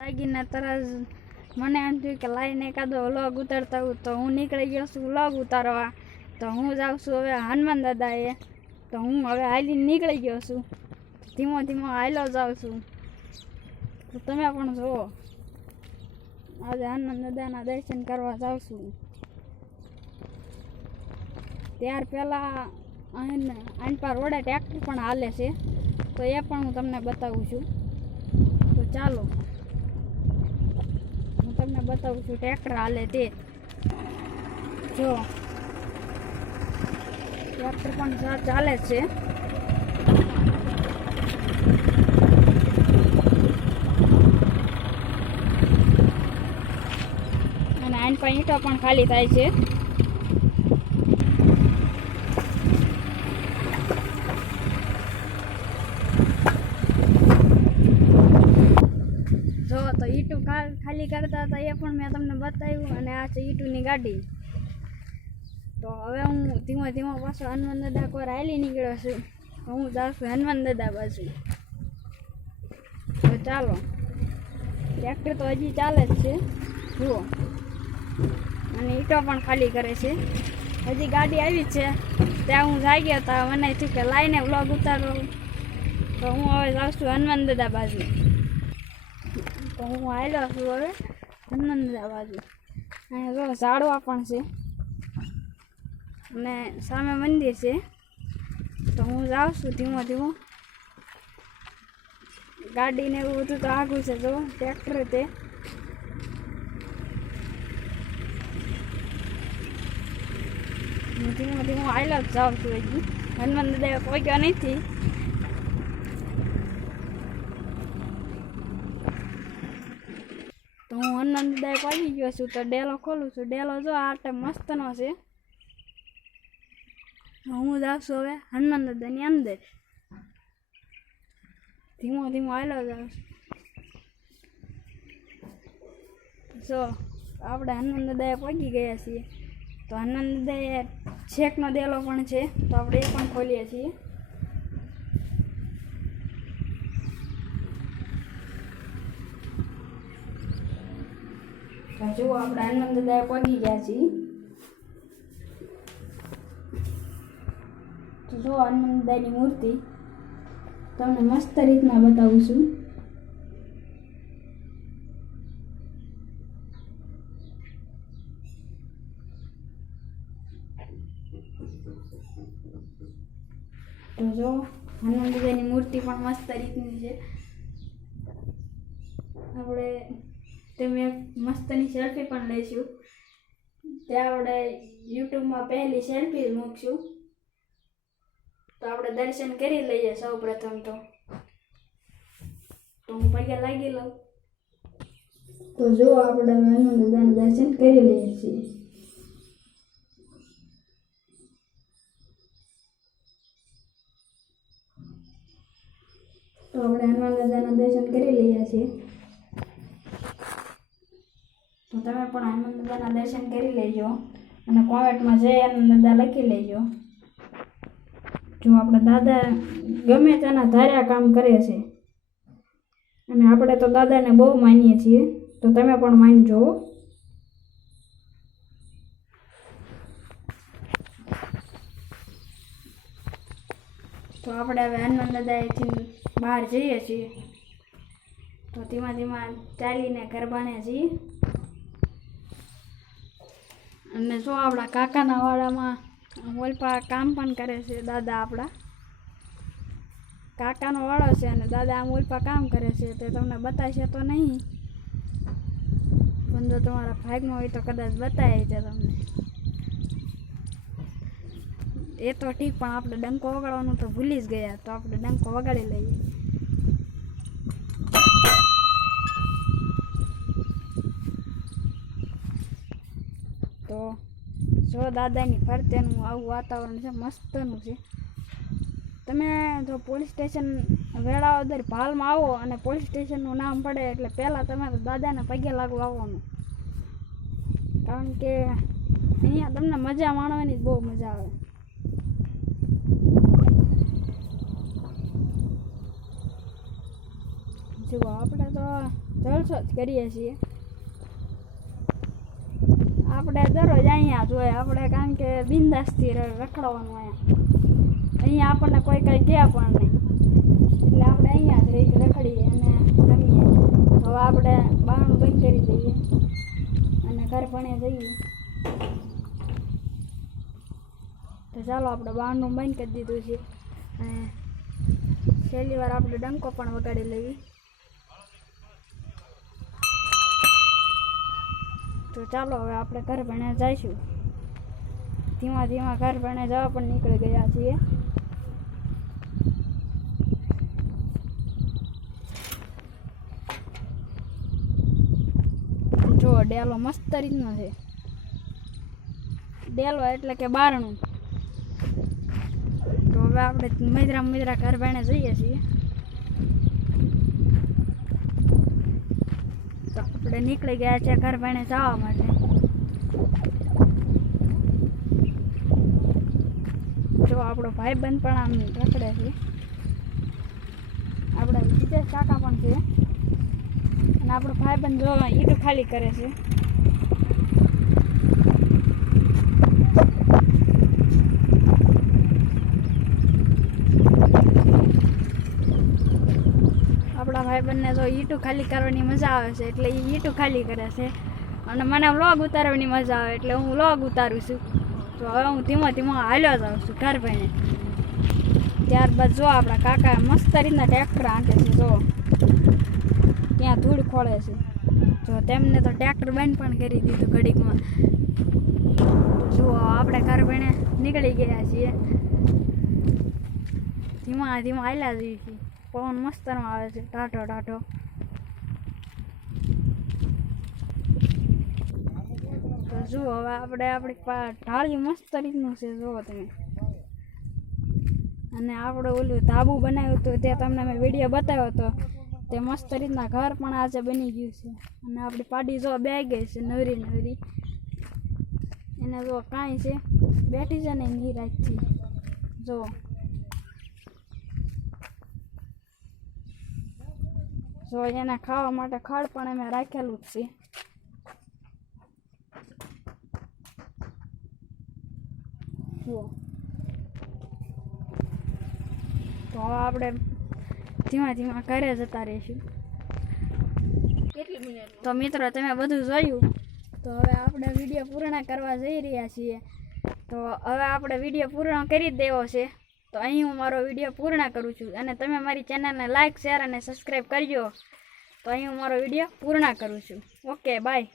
લાગીને તરત મને એમ થયું કે લાઈને એકાદો વ્લોગ ઉતારતા હું તો હું નીકળી ગયો છું વ્લોગ ઉતારવા. તો હું જાઉં છું હવે હનુમાન દાદાએ. તો હું હવે હાલી નીકળી ગયો છું. ધીમો ધીમો હાલો જાઉં છું. તો તમે પણ જુઓ. આજે હનુમાન દાદાના દર્શન કરવા જાઉં છું. ત્યાર પહેલાં આની પર રોડે ટ્રેક્ટર પણ હાલે છે. તો એ પણ હું તમને બતાવું છું. તો ચાલો. તમને બતાવું છું ટ્રેક્ટર હાલે તે. જો. ટ્રેક્ટર પણ ચાલે છે. અને આની પર ઈંટો પણ ખાલી થાય છે જો તો ઈટું ખાલી કરતા હતા એ પણ મેં તમને બતાવ્યું અને આ છે ઈટુની ગાડી. તો હવે હું ધીમો ધીમો પાછો હનુમાન દાદા કોર હાલી નીકળ્યો છું. હું જાઉં છું હનુમાન દાદા બાજુ. તો ચાલો, ટ્રેક્ટર તો હજી ચાલે જ છે. જુઓ. અને ઈટો પણ ખાલી કરે છે. હજી ગાડી આવી છે. ત્યાં હું જાગ્યો હતા મને થયું કે લાઈને વ્લોગ ઉતારો. તો હું હવે જાઉં છું હનુમાન દાદા બાજુ. તો હું આવેલો છું હવે. હનુમાન બાજુ અહીંયા જો ઝાડવા પણ છે. અને સામે મંદિર છે. તો હું જાઉં છું ધીમો ધીમો. ગાડીને એવું બધું તો આગું છે જો ટ્રેક્ટર તે. ધીમો ધીમો આવેલો જ જાઉં છું હજી. હનુમાન દાદા કોઈ ગયા નથી. હું હનુમાન દાદાએ પહોંચી ગયો છું તો ડેલો ખોલું છું. ડેલો જો આ ટાઈમ મસ્તનો છે. હું જાઉં હવે હનુમાન દાદાની અંદર. ધીમો ધીમો આવેલો જાઉં જો આપણે હનુમાન દાદાએ પહોંચી ગયા છીએ. તો હનુમાન દાદાએ છેકનો ડેલો પણ છે. તો આપણે એ પણ ખોલીએ છીએ. જુઓ આપણે આનંદ દાદાએ પહોંચી ગયા છીએ. તો જો આનંદ દાદાની મૂર્તિ તમને મસ્ત રીતના બતાવું છું. તો જો હનુમાન મૂર્તિ પણ મસ્ત રીતની છે. આપણે તમે મેં મસ્તની સેલ્ફી પણ લઈશું ત્યાં આપણે યુટ્યુબમાં પહેલી સેલ્ફી મૂકશું. તો આપણે દર્શન કરી લઈએ સૌ પ્રથમ તો. તો હું પગે લાગી લઉં. તો જો આપણે હનુમાન દાદાના દર્શન કરી લઈએ છીએ. તો આપણે હનુમાન દાદાના દર્શન કરી લઈએ છીએ. તો તમે પણ હનુમાન દાદાના દર્શન કરી લેજો અને કોમેન્ટમાં જય હનુમાન દાદા લખી લેજો. જો આપણે દાદા ગમે તેના ધાર્યા કામ કરે છે. અને આપણે તો દાદાને બહુ માનીએ છીએ, તો તમે પણ માનજો. તો આપણે હવે હનુમાન દાદાએથી બહાર જઈએ છીએ. તો ધીમા ધીમા ચાલીને ગરબાને જઈએ અને જો આપણા કાકાના વાડામાં ઓલપા કામ પણ કરે છે, દાદા આપણા. કાકાનો વાળો છે અને દાદા આમ ઓલપા કામ કરે છે, તે તમને બતાવશે તો નહીં. પણ જો તમારા ભાગમાં હોય તો કદાચ બતાવે છે તમને. એ તો ઠીક, પણ આપણે ડંકો વગાડવાનું તો ભૂલી જ ગયા, તો આપણે ડંકો વગાડી લઈએ. તો જો દાદાની ફરતેનું આવું વાતાવરણ છે, મસ્તનું છે. તમે જો પોલીસ સ્ટેશન વેળાવદર ભાલમાં આવો અને પોલીસ સ્ટેશનનું નામ પડે એટલે પહેલાં તમારે દાદાને પગે લાગુ આવવાનું. કારણ કે અહીંયા તમને મજા માણવાની જ બહુ મજા આવે. જુઓ આપણે તો જલસો જ કરીએ છીએ. આપણે દરરોજ અહીંયા જોઈએ આપણે કારણ કે બિંદાસથી રખડવાનું અહીંયા અહીંયા આપણને કોઈ કંઈ કહે પણ નહીં. એટલે આપણે અહીંયા જ રહી રખડીએ અને રમીએ. હવે આપણે બાણું બંધ કરી દઈએ અને ઘર ભણે જઈએ. તો ચાલો આપણે બારણું બંધ કરી દીધું છે. અને છેલ્લી વાર આપણે ડંકો પણ વગાડી લેવી તો ચાલો હવે આપણે ઘર ભણે જઈશું. ધીમા ધીમા ઘર ભણે જવા પણ નીકળી ગયા છીએ. જો, ડેલો મસ્ત રીતનો છે. ડેલો એટલે કે બારણું. તો હવે આપણે મૈદરા મૈદરા ઘર ભણે જઈએ છીએ. તો આપણે નીકળી ગયા છે ઘર ભણે જવા માટે. જો આપણો ભાઈબંધ પણ આમ રખડે છે. આપણા બીજા કાકા પણ છે. અને આપણો ભાઈબંધ એ તો ખાલી કરે છે. ભાઈબંધને તો ઈંટું ખાલી કરવાની મજા આવે છે, એટલે એ ઈંટું ખાલી કરે છે. અને મને વ્લોગ ઉતારવાની મજા આવે, એટલે હું વ્લોગ ઉતારું છું. તો હવે હું ધીમો ધીમો હાલ્યો જાઉં છું ઘર ભાઈને ત્યારબાદ જો આપણા કાકા મસ્ત રીતના ટ્રેક્ટર આંકે છે, જો. ત્યાં ધૂળ ખોળે છે. જો તેમને તો ટ્રેક્ટર બંધ પણ કરી દીધું ઘડીકમાં. જો આપણે ઘર ભાઈને નીકળી ગયા છીએ. ધીમા ધીમા હાલ્યા જઈએ છીએ. પવન મસ્તનો આવે છે. ટાઢો ટાઢો તો જુઓ, હવે આપણે આપણી ઢાળી મસ્ત રીતનું છે, જુઓ તમે. અને આપણે ઓલું ધાબુ બનાવ્યું હતું, તે તમને મેં વીડિયો બતાવ્યો હતો. તે મસ્ત રીતના ઘર પણ આજે બની ગયું છે. અને આપણી પાડી જો બે ગઈ છે નવરી નવરી એને જો કાંઈ છે. બેઠી છે ને નિરાજથી જો જો એને ખાવા માટે ખડ પણ અમે રાખેલું જ છે. તો હવે આપણે ધીમા ધીમા ઘરે જતા રહીશું. તો મિત્રો, તમે બધું જોયું? તો હવે આપણે વીડિયો પૂર્ણ કરવા જઈ રહ્યા છીએ. તો હવે આપણે વીડિયો પૂર્ણ કરી દેવો છે. તો અહીં હું મારો વીડિયો પૂર્ણ કરું છું અને તમે મારી ચેનલને લાઇક શેર અને સબસ્ક્રાઈબ કરજો. તો અહીં હું મારો વીડિયો પૂર્ણ કરું છું. Okay bye